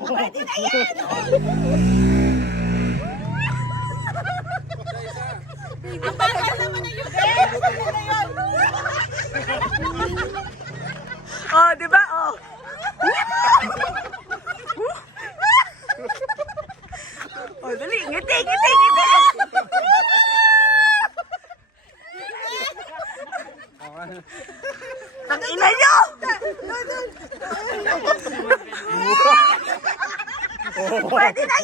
Pwede na yan! Ang bakal naman na yun! Oh, di ba? Oh. Oh, dali. Ngiti, ngiti, ngiti. Ang ina nyo! Pwede na